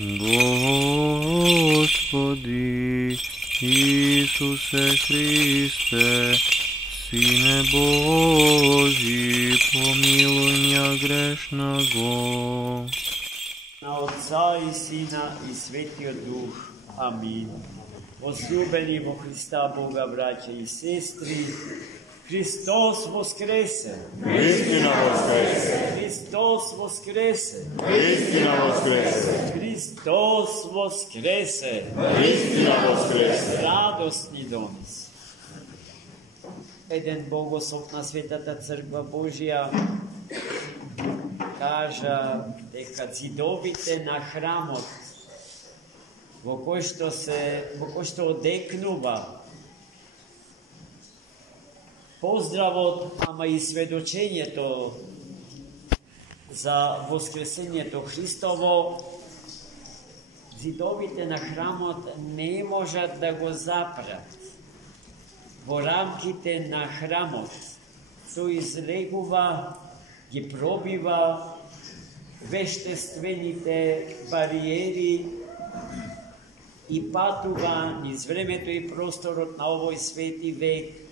Господи Исусе Христе, Сине Божий, помилуй меня грешного. Na Otca i Syna i Svetio Duh. Amin. Возлюбени во Христа Бога, братья и сестры, Христос воскресе! Истина воскресе! Христос воскресе! Истина воскресе! Христос воскресе! Истина воскресе! Радостни донес! Еден богослов на Светата Црква Божия кажа дека зидовите на храмот во кој што одекнува поздравот, ама и сведочењето за воскресението Христово, зидовите на храмот не можат да го запрат. Во рамките на храмот се излегува, ги пробива вештествените бариери и патува низ времето и просторот на овој свети век,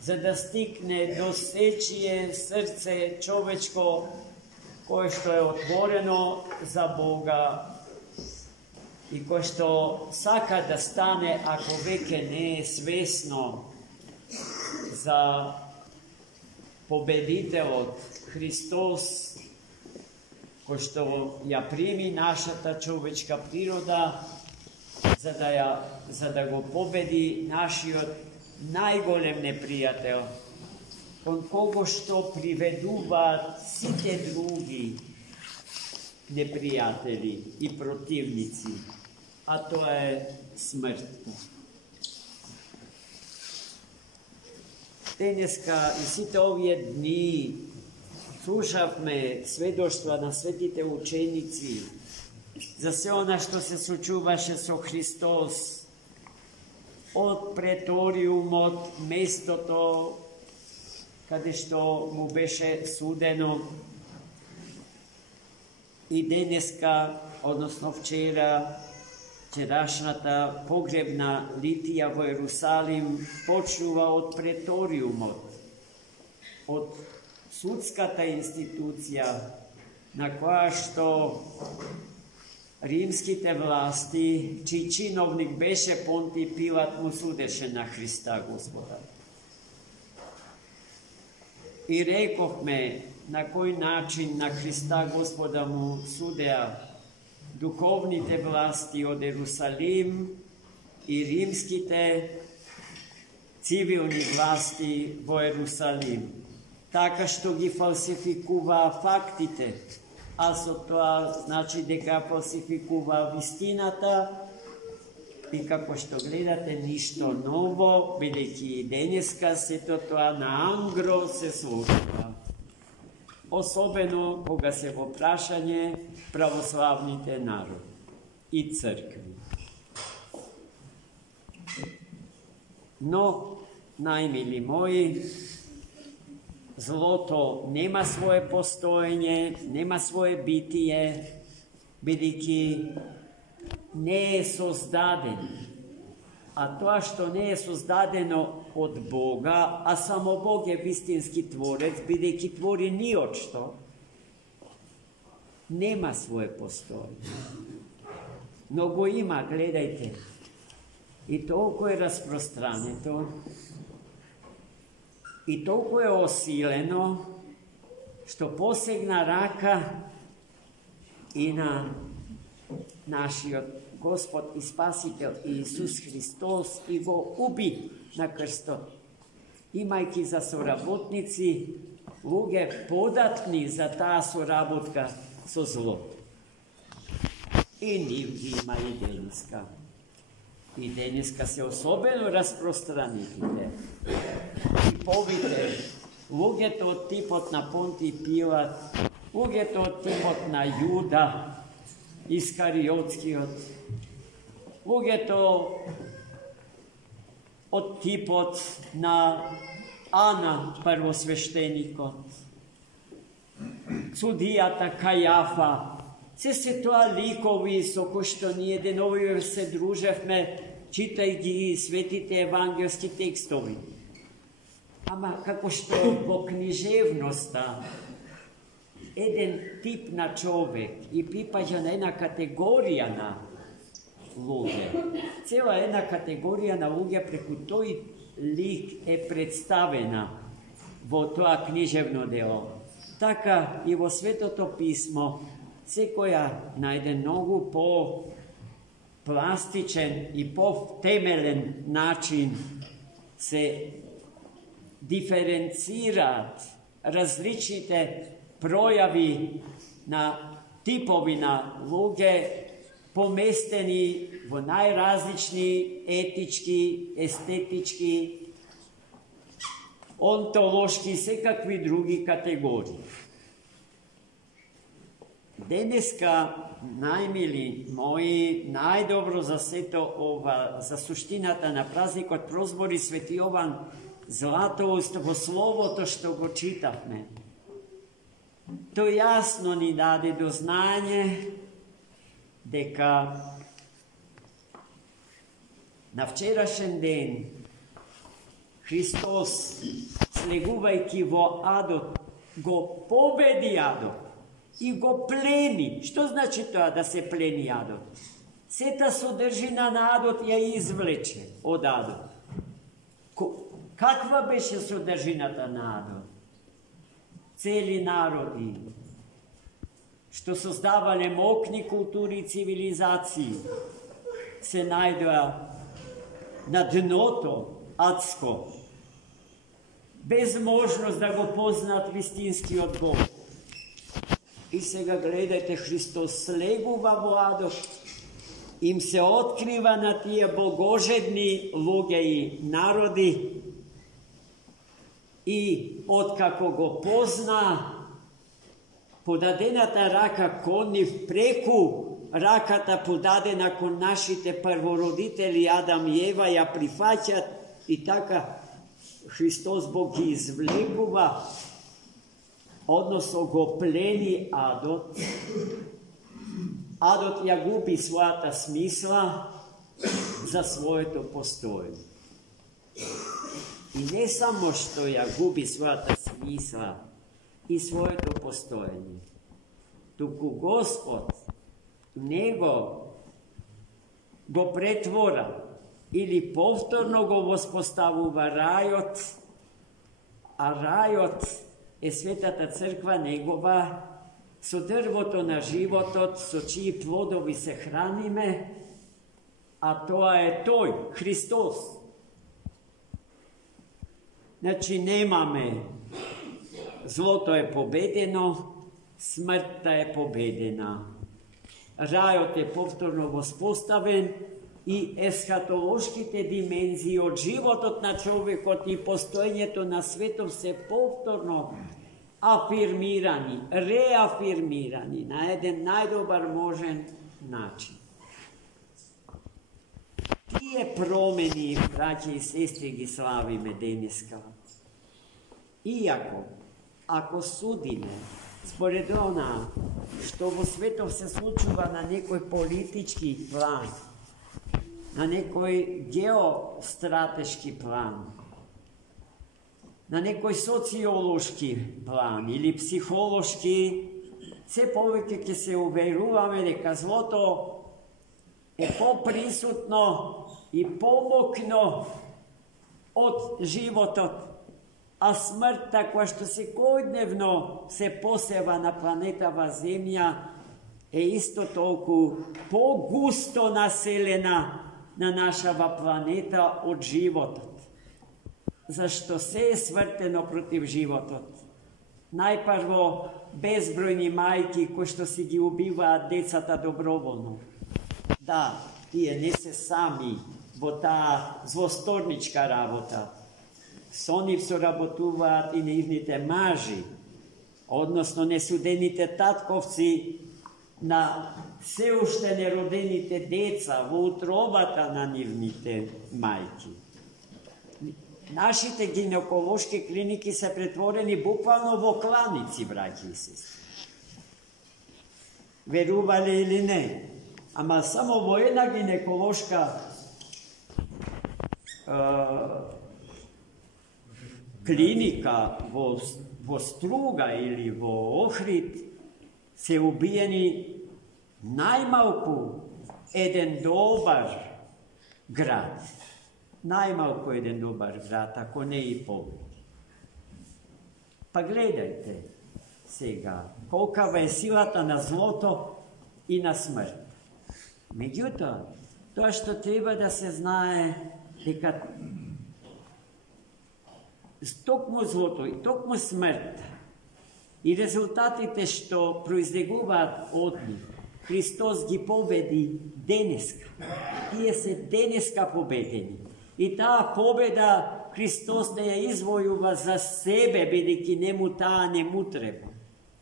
за да стигне до сечие срце човечко, кое што е отворено за Бога и кое што сака да стане, ако веќе не е свесно за победителот Христос, кој што ја прими нашата човечка природа, за да го победи нашиот најголем непријател, кон кого што приведуваат сите други непријатели и противници, а тоа е смртта. Денеска и сите овие дни слушавме сведоштва на светите ученици за се она што се случуваше со Христос од преториумот, местото каде што му беше судено. И денеска, односно вчерашната погребна литија во Ерусалим почнува од преториумот, од судската институција на која што римските власти, чиј чиновник беше Понтиј Пилат, му судеше на Христа Господа. И рековме на кој начин на Христа Господа му судеа духовните власти од Ерусалим и римските цивилни власти во Ерусалим, така што ги фалсификуваа фактите, а со тоа значи дека фалсификува вистината и како што гледате ништо ново, бидејќи и денеска сето тоа на ангро се случува. Особено кога се во прашање православните народи и цркви. Но, најмили мои, злото нема свое постоење, нема свое битие, бидејќи не е создадено. А тоа што не е создадено од Бога, а само Бог е вистински творец, бидејќи твори ни од што, нема свое постоење. Но го има, гледајте, и толку е распространето, и толку е осилено, што посегна рака и на нашиот Господ и Спасител Иисус Христос и го уби на крстот, имајќи за соработници луѓе податни за таа соработка со злото. И нив ги има и денеска. И денеска се особено распространетите. И повите, луѓето од типот на Понтиј Пилат, луѓето од типот на Јуда, Искариотскиот, луѓето од типот на Ана, првосвештеникот, судијата Кајафа, се тоа ликови со кои што ние деновиве се дружевме, читајќи светите евангелски текстови. Ама како што во книжевноста еден тип на човек и припаѓа на една категорија на луѓе. Цела една категорија на луѓе преку тој лик е представена во тоа книжевно дело. Така и во Светото писмо, секоја на еден многу по-пластичен и по-темелен начин се диференцираат различните пројави на типови на луѓе, поместени во најразлични етички, естетички, онтолошки и секакви други категории. Денеска, најмили мои, најдобро за сето ова, за суштината на празникот прозбори Свети Јован Златоуст во словото што го читавме. Тој јасно ни даде до знање дека на вчерашен ден Христос, слегувајќи во адот, го победи адот и го плени. Што значи тоа да се плени адот? Сета содржина на адот ја извлече од адот. Каква беше содржината на адот? Цели народи, што создавале мокни култури и цивилизации, се најдоа на дното адско, без можност да го познаат вистинскиот Бог. И сега гледајте, Христос слегува во адот, им се открива на тие богожедни луѓе и народи, и откако го позна, подадената рака кон нив преку раката подадена кон нашите првородители Адам и Ева ја прифаќат и така Христос Бог ги извлекува, односно го плени адот. Адот ја губи својата смисла за своето постоење. И не само што ја губи својата смисла и своето постоење, туку Господ него го претвора или повторно го воспоставува рајот, а рајот е Светата Црква негова, со дрвото на животот, со чии плодови се храниме, а тоа е тој, Христос. Значи немаме, злото е победено, смртта е победена. Рајот е повторно воспоставен и есхатолошките димензии од животот на човекот и постоењето на светот се повторно афирмирани, реафирмирани на еден најдобар можен начин. Тие промени, браќи и сестри, ги славиме денеска. Иако, ако судиме според она што во светот се случува на некој политички план, на некој геостратешки план, на некој социолошки план или психолошки, се повеќе ќе се уверуваме дека злото е поприсутно и помокно од животот, а смртта, која што секојдневно се посева на планетава Земја, е исто толку погусто населена на нашава планета од животот. Зашто се е свртено против животот. Најпрво, безбројни мајки кои што си ги убиваат децата доброволно. Да, тие не се сами во таа злосторничка работа. Со нив соработуваат и нивните мажи, односно несудените татковци на се уште неродените деца во утробата на нивните мајки. Нашите гинеколошки клиники се претворени буквално во кланици, браќи и сестри. Верували или не. Ама само во една гинеколошка клиника во Струга или во Охрид се убиени најмалку еден добар град. Најмалку еден добар град, ако не и повеќе. Па гледајте сега, колкава е силата на злото и на смрт. Меѓутоа, тоа што треба да се знае дека токму злото и токму смрт и резултатите што произлегуваат од нив, Христос ги победи денеска. Тие се денеска победени. И таа победа Христос не ја извојува за себе, бидејќи нему таа не му треба,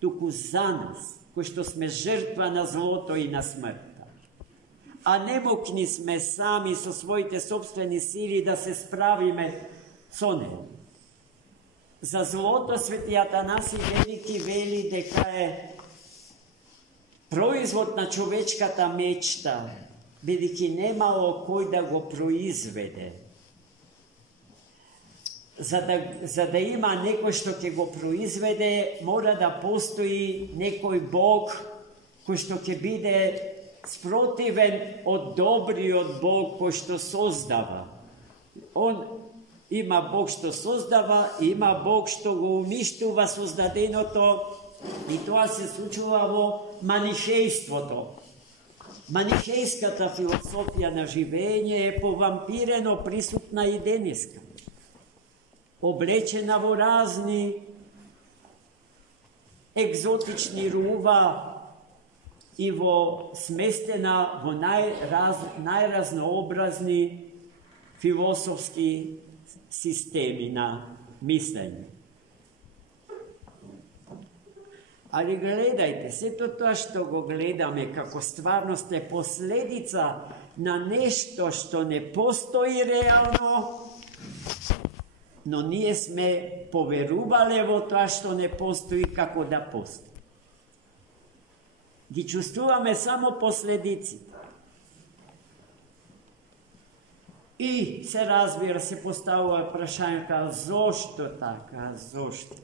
туку за нас, кои што сме жртва на злото и на смртта. А немокни сме сами со своите собствени сили да се справиме со него. За злото свети Атанаси Велики вели дека е производ на човечката мечта, бидејќи немало кој да го произведе. За да има некој што ќе го произведе, мора да постои некој Бог кој што ќе биде спротивен од добриот Бог кој што создава. Он има Бог што создава, има Бог што го уништува создаденото, и тоа се случува во манихејството. Манихејската философија на живење е повампирено присутна и денеска. Облечена во разни екзотични рува и сместена во најразнообразни философски системи на мислење. Али гледајте, сето тоа што го гледаме како стварност е последица на нешто што не постои реално, но ние сме поверувале во тоа што не постои како да постои. Ги чувствуваме само последиците. И се разбира, се поставува прашањето, зошто така, зошто?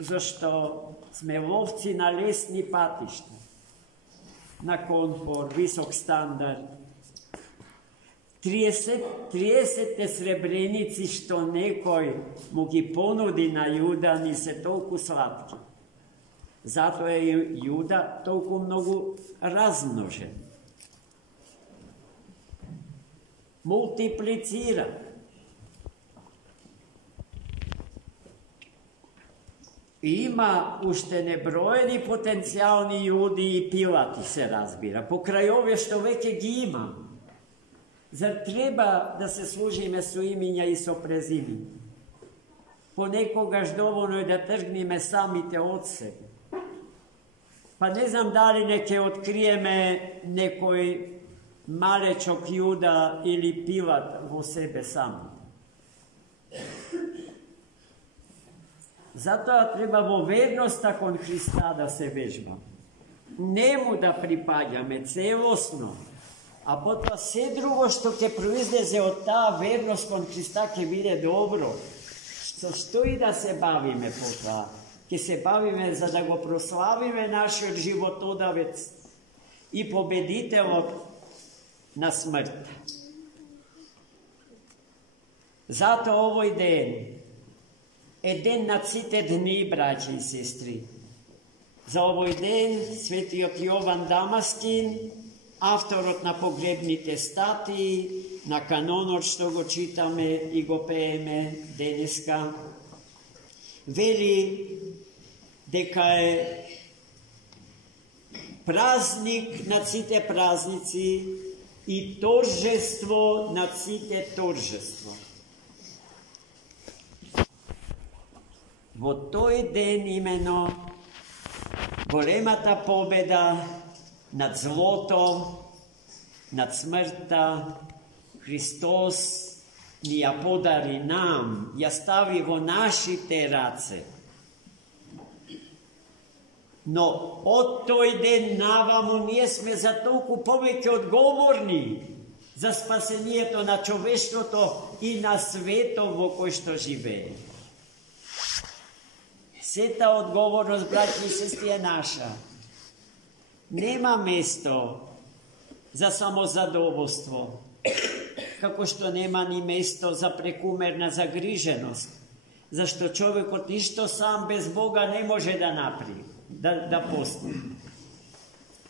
Зашто сме ловци на лесни патишта, на комфор, висок стандард. 30 сребреници што некој му ги понуди на Јуда ни се толку сладки. Затоа е Јуда толку многу размножен. Мултиплицира. И има уште неброени потенцијални Јуди и Пилати, се разбира, покрај овие што веќе ги има. Зар треба да се служиме со имиња и со презимиња? Понекогаш доволно е да тргнеме самите од себе. Па не знам дали не ќе откриеме некој малечок Јуда или Пилат во себе сами. Затоа треба во верноста кон Христа да се вежбаме. Нему да припаѓаме целосно, а потоа се друго што ќе произлезе од таа верност кон Христа ќе биде добро. Со што и да се бавиме потоа? Ќе се бавиме за да го прославиме нашиот животодавец и победителот на смртта. Затоа овој ден е ден на сите дни, браќи и сестри. За овој ден светиот Јован Дамаскин, авторот на погребните статии, на канонот што го читаме и го пееме денеска, вели дека е празник на сите празници и торжество на сите торжество. Во тој ден имено големата победа над злото, над смртта, Христос ни ја подари нам, ја стави во нашите раце. Но од тој ден наваму ние сме за толку повеќе одговорни за спасението на човештвото и на светот во кој што живее. Сета одговорност, браќи и сестри, е наша. Нема место за самозадоволство, како што нема ни место за прекумерна загриженост, зашто човекот ништо сам без Бога не може да направи, да постигне.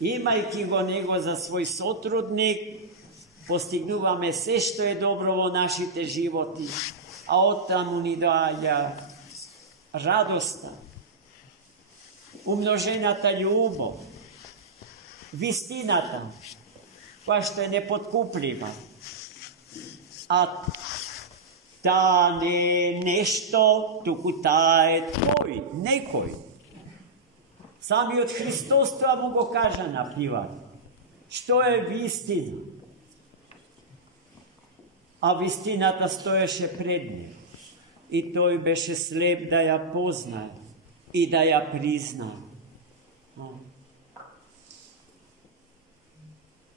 Имајќи го него за свој сотрудник, постигнуваме се што е добро во нашите животи, а оттаму ни доаѓа радоста, умножената љубов, вистината, која што е непоткуплива. А таа не е нешто, туку таа е тој, некој. Самиот Христос тоа му го кажа на Пилат. Што е вистина? А вистината стоеше пред него. И тој беше слеп да ја познае и да ја признае.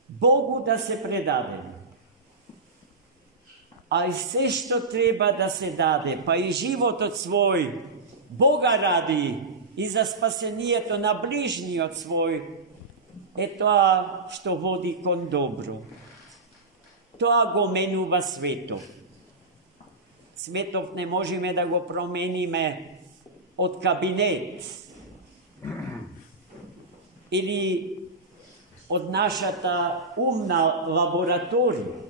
Богу да се предадеме. А и се што треба да се даде, па и животот свој, Бога ради и за спасението на ближниот свој, е тоа што води кон добро. Тоа го менува светот. Светот не можеме да го промениме од кабинет или од нашата умна лабораторија.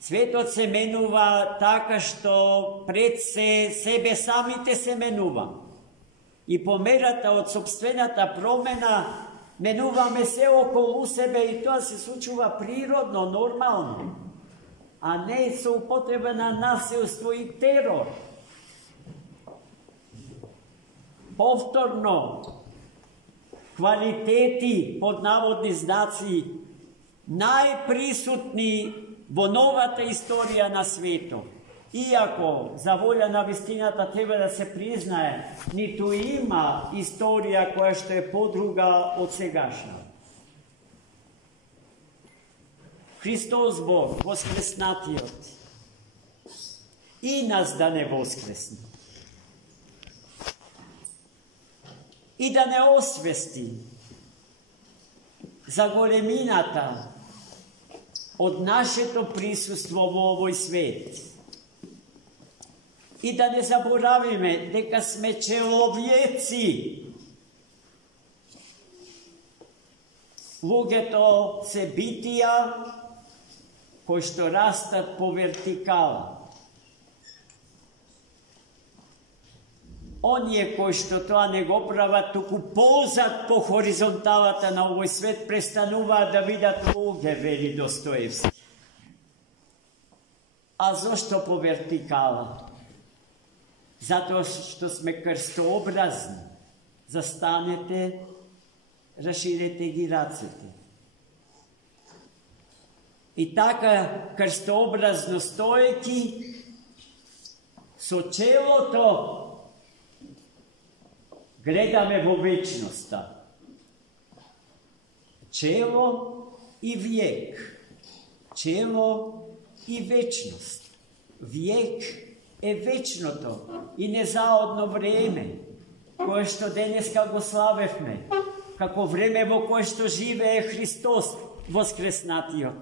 Светот се менува така што пред себе самите се менува. И по мерата од собствената промена менуваме се околу себе и тоа се случува природно, нормално, а не со употреба на насилство и терор. Повторно, квалитети, под наводни знаци, најприсутни во новата историја на светот. Иако, за волја на вистината треба да се признае, ниту има историја која што е подруга од сегашна. Христос Бог, воскреснатиот, и нас да не воскресни. И да не освести за големината од нашето присуство во овој свет. И да не заборавиме дека сме человеци. Луѓето се битија кои што растат по вертикала. Оние кои што тоа не го прават, туку ползат по хоризонталата на овој свет, престануваат да видат луѓе, вели Достоевски. А зошто по вертикала? Затоа што сме крстообразни. Застанете, расширете ги рацете. И така, крстообразно стоеки, со челото гледаме во вечноста. Чело и век. Чело и вечност. Век е вечното и незаодно време, кое што денеска го славевме, како време во кое што живее Христос, воскреснатиот,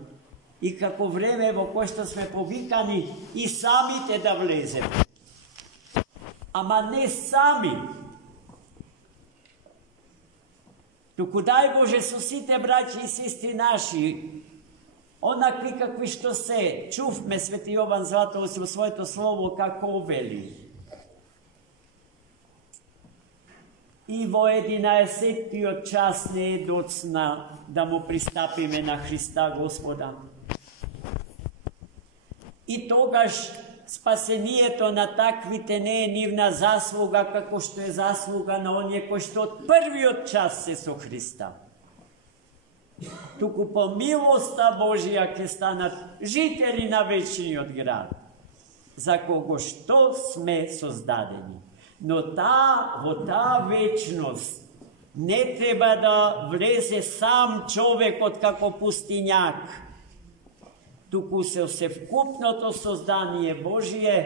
и како време во кое што сме повикани и самите да влеземе. Ама не сами, туку дај Боже со сите браќи и сестри наши, онакви какви што се, чувме Свети Јован Златоуст во своето слово како вели. И во 11-тиот час не е доцна да му пристапиме на Христа Господа. И тогаш спасението на таквите не е нивна заслуга, како што е заслуга на оние кои што од првиот час се со Христа. Туку по милоста Божија ќе станат жители на вечниот град, за кого што сме создадени. Но во таа вечност не треба да влезе сам човекот како пустињак, туку со севкупното создание Божие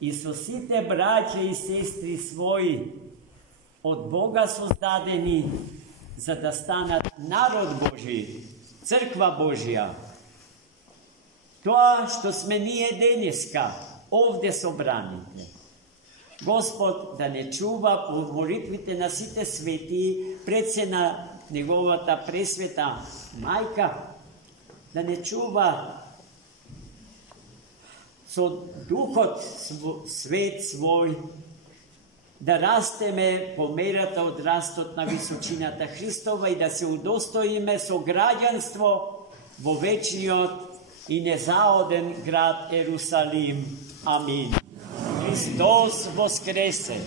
и со сите браќа и сестри своји, од Бога создадени, за да станат народ Божи, црква Божија. Тоа што сме ние денеска, овде собраните. Господ да не чува по молитвите на сите свети, пред се на неговата пресвета мајка, да не чува со духот свет свој, да растеме по мерата од растот на височината Христова и да се удостоиме со граѓанство во вечниот и незаоден град Ерусалим. Амин. Христос воскресе!